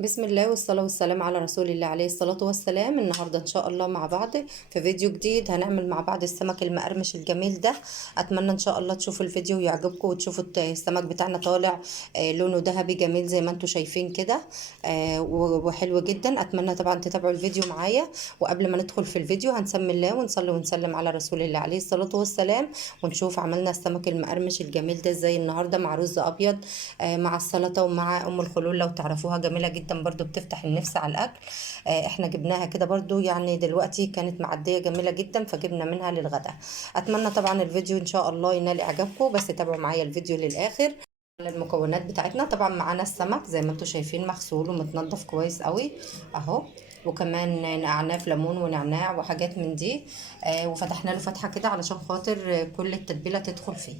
بسم الله والصلاة والسلام على رسول الله عليه الصلاة والسلام. النهاردة إن شاء الله مع بعض في فيديو جديد هنعمل مع بعض السمك المقرمش الجميل ده. أتمنى إن شاء الله تشوفوا الفيديو ويعجبكم وتشوفوا السمك بتاعنا طالع لونه ذهبي جميل زي ما انتم شايفين كده. وحلو جدا. أتمنى طبعا تتابعوا الفيديو معايا. وقبل ما ندخل في الفيديو هنسمي الله ونصلي ونسلم على رسول الله عليه الصلاة والسلام، ونشوف عملنا السمك المقرمش الجميل ده ازاي النهاردة مع رز أبيض مع السلطة ومع أم الخلول لو تعرفوها، جميلة جدا برضو بتفتح النفس على الأكل. احنا جبناها كده برضو يعني دلوقتي كانت معدية جميلة جدا فجبنا منها للغدا. أتمنى طبعا الفيديو إن شاء الله ينال إعجابكم، بس تابعوا معايا الفيديو للآخر. المكونات بتاعتنا طبعا معانا السمك زي ما انتم شايفين مغسول ومتنضف كويس قوي اهو، وكمان اعناف ليمون ونعناع وحاجات من دي. وفتحنا له فتحه كده علشان خاطر كل التتبيله تدخل فيه.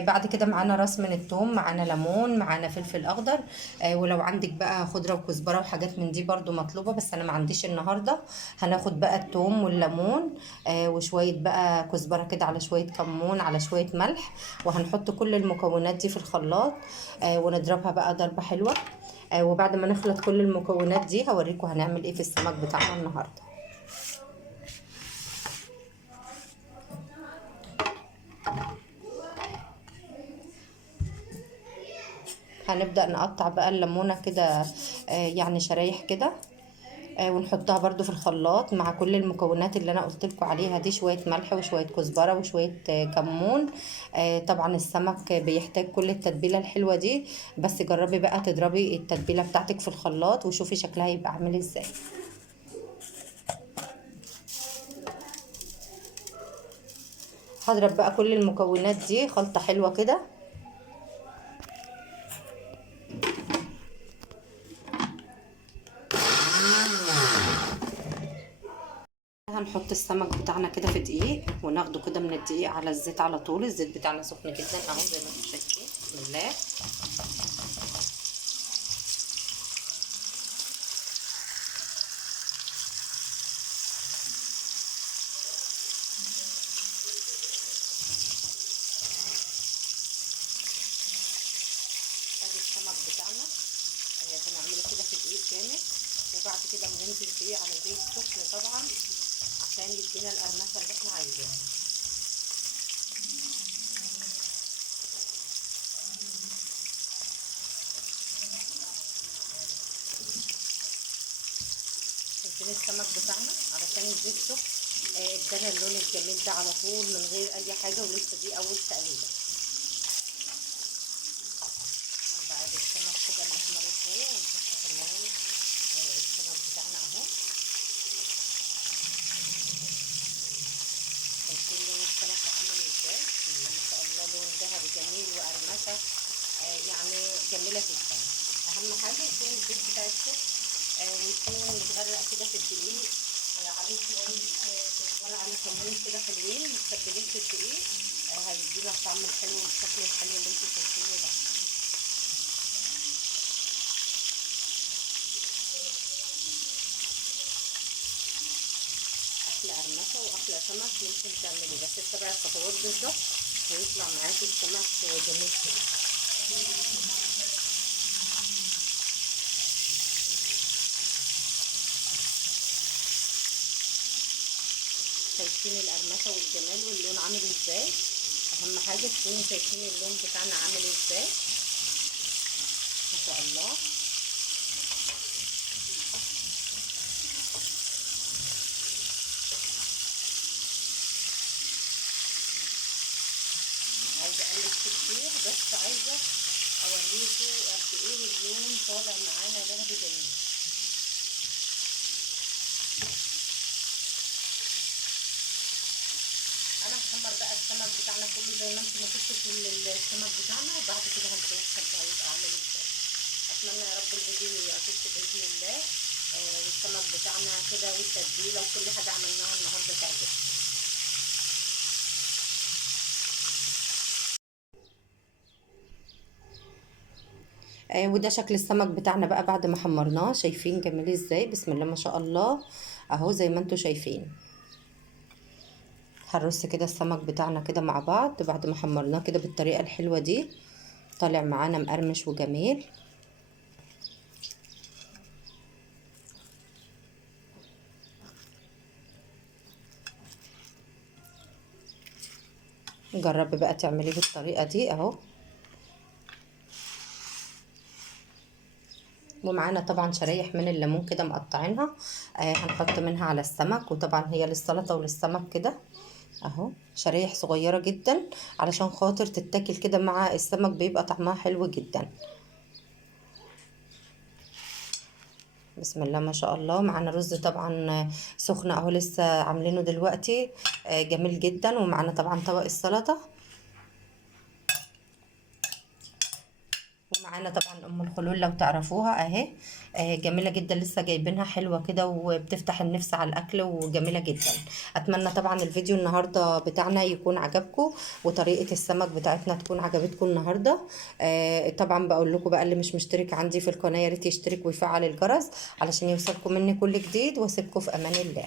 بعد كده معانا راس من الثوم، معانا ليمون، معانا فلفل اخضر. ولو عندك بقى خضره وكزبره وحاجات من دي برضو مطلوبه، بس انا ما عنديش النهارده. هناخد بقى الثوم والليمون وشويه بقى كزبره كده على شويه كمون على شويه ملح، وهنحط كل المكونات دي في الخلاط ونضربها بقى ضربه حلوه. وبعد ما نخلط كل المكونات دي هوريكم هنعمل ايه في السمك بتاعنا النهارده. هنبدأ نقطع بقى الليمونة كده يعني شرايح كده، ونحطها برضو في الخلاط مع كل المكونات اللي انا قلت لكم عليها دي، شوية ملح وشوية كزبرة وشوية كمون. طبعا السمك بيحتاج كل التتبيلة الحلوة دي، بس جربي بقى تضربي التتبيلة بتاعتك في الخلاط وشوفي شكلها يبقى عامل ازاي. هضرب بقى كل المكونات دي خلطة حلوة كده. هنحط السمك بتاعنا كده في دقيق وناخده كده من الدقيق على الزيت على طول. الزيت بتاعنا سخن جدا اهو زي ما انتم شايفين. بسم الله. ادي السمك بتاعنا بنعمله كده في دقيق جامد، وبعد كده بننزل بيه على زيت سخن طبعا عشان يدينا القرمشه اللي احنا عايزينها. شايفين السمك بتاعنا علشان الزيت سخن ادانا اللون الجميل ده على طول من غير اي حاجه، ولسه دي اول تقليبه. هنبعد السمك كده نحمره شويه ونحط كمان السمك بتاعنا اهو. شايفين لون السمك عامل ازاي؟ بسم الله ما شاء الله، لون ذهبي جميل وقرمشه يعني جميله جدا. اهم حاجه يكون الزيت بتاعتكم ويكون متغرق كده في الدقيق، عليه شويه كزبره على كمون كده حلوين متبلين في الدقيق. هيدينا الطعم الحلو والشكل الحلو اللي انتوا شايفينه ده. احلى قرمشه واحلى سمك ممكن تعمليه، بس اتبعي الخطوات بالظبط هيطلع معاكي السمك جميل كده. شايفين القرمشه والجمال واللون عامل ازاي؟ اهم حاجه تكونوا شايفين اللون بتاعنا عامل ازاي ما شاء الله. مش عايزه اقلب كتير، بس عايزه اوريكم قد ايه اللون طالع معانا ذهبي جميل. انا هحمر بقى السمك بتاعنا كله زي ما انتم ما شفتوا كل السمك بتاعنا، وبعد كده هنشوف شكله هيبقى عامل ازاي. اتمنى يا رب الفيديو يعجبكم باذن الله. والسمك بتاعنا كده والتتبيله وكل حاجه عملناها النهارده تعجبكم. وده شكل السمك بتاعنا بقى بعد ما حمرناه. شايفين جميل ازاي؟ بسم الله ما شاء الله اهو زي ما انتم شايفين. هنرص كده السمك بتاعنا كده مع بعض بعد ما حمرناه كده بالطريقه الحلوه دي، طالع معانا مقرمش وجميل. جربي بقى تعمليه بالطريقة دي اهو. ومعانا طبعا شرايح من الليمون كده مقطعينها، هنحط منها على السمك، وطبعا هي للسلطة وللسمك كده اهو، شرايح صغيرة جدا علشان خاطر تتاكل كده مع السمك، بيبقى طعمها حلو جدا. بسم الله ما شاء الله. معانا رز طبعا سخن اهو لسه عاملينه دلوقتي، جميل جدا. ومعانا طبعا طبق السلطة، ومعانا طبعا ام الخلول لو تعرفوها اهي، جميله جدا، لسه جايبينها حلوه كده وبتفتح النفس على الاكل وجميله جدا. اتمنى طبعا الفيديو النهارده بتاعنا يكون عجبكم، وطريقه السمك بتاعتنا تكون عجبتكم النهارده. طبعا بقول لكم بقى اللي مش مشترك عندي في القناه يا ريت يشترك ويفعل الجرس علشان يوصلكم مني كل جديد، واسيبكم في امان الله.